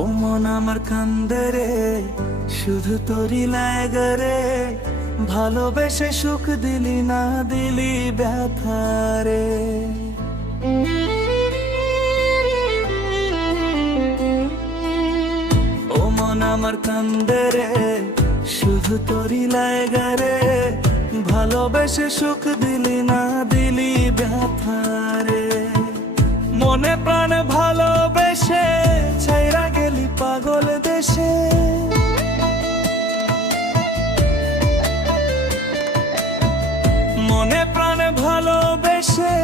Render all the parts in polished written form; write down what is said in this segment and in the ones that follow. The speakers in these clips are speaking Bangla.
ও মন আমার কান্দে রে, শুধু তোরই লাগে রে। ভালোবেসে সুখ দিলি না, দিলি ব্যথা রে। ও মন আমার কান্দে রে, শুধু তোরই লাগে রে। ভালোবেসে সুখ দিলি না, দিলি ব্যথা রে। মনে প্রাণে ভালোবেসে ছাইরা গেলি পাগল দেশে। মনে প্রাণে ভালোবেসে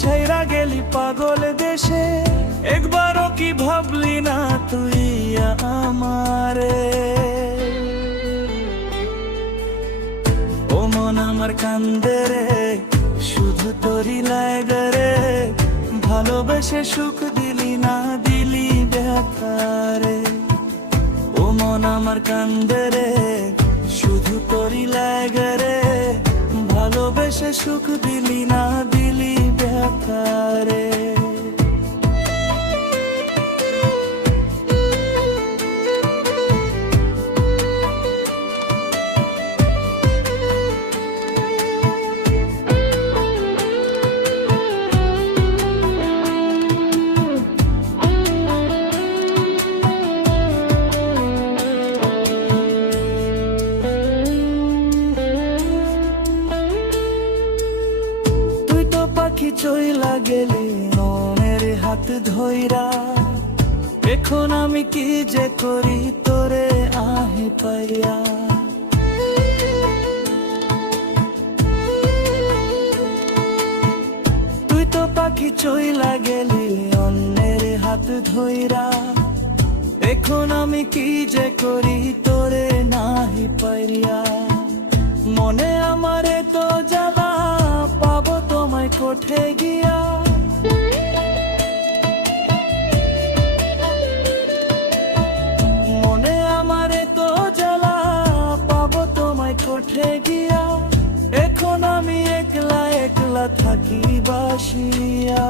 ছাইরা গেলি পাগল দেশে। একবারও কি ভাবলি না তুই আমারে? ও মন আমার কান্দে রে, শুধু তোরই লাগে রে। ভালোবেসে সুখ দিলি না, দিলি ব্যথা রে। ও মন আমার কান্দে রে, শুধু তোরই লাগে রে। ভালোবেসে সুখ দিলি না, দিলি ব্যথা রে। চইলা গেলি মনের হাত ধইরা। এখন আমি কি যে করি তোরে আহে পাইয়া। তুই তো পাখি চইলা গেলি অন্যের হাত ধইরা। এখন আমি কি যে করি তোরে নাহি পাইয়া। মনে আমারে তো জ্বালা, পাবো তোমায় কোঠে গিয়া। মনে আমারে তো জ্বালা, পাবো তোমায় কোঠে গিয়া। এখন আমি একলা একলা থাকি বাসিয়া।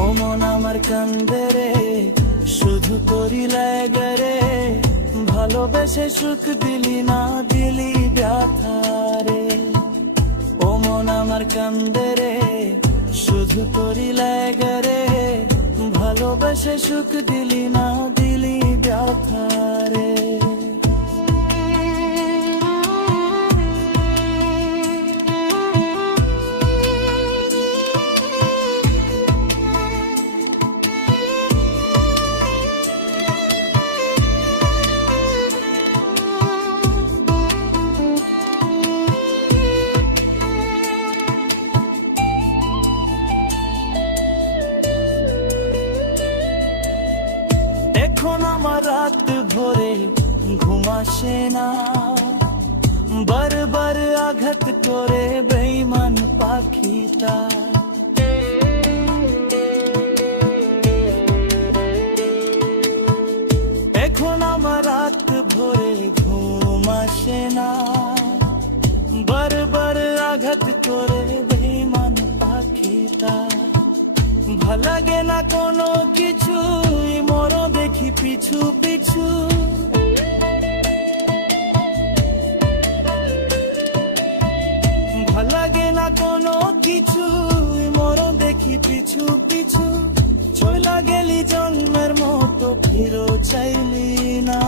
ও মন আমার কান্দে রে, শুধু তোরই লাগে রে। ভালোবেসে সুখ দিলি না, দিলি ব্যথা রে। ও মন আমার কান্দে রে, শুধু তোরই লাগে রে। ভালোবেসে সুখ দিলি না, দিলি ব্যথা রে। এখন আমার রাত ভরে ঘুম আসে না। বারবার আঘাত করে বেঈমান পাখিটা। এখন আমার রাত ভরে ঘুম আসে না। বারবার আঘাত করে বেঈমান পাখিটা। ভাল লাগে না কোনো কিছু, মরো দেখি পিছু পিছু। ভাল লাগে না কোনো কিছু, মরো দেখি পিছু পিছু। চইলা গেলি জন্মের মতো, ফিরো চাইলি না।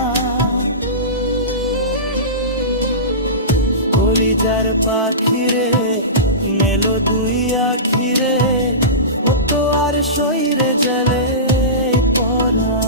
কলিজার পাখিরে মেলো দুই আখিরে। ও তো আর শরীরে জলে পড়া।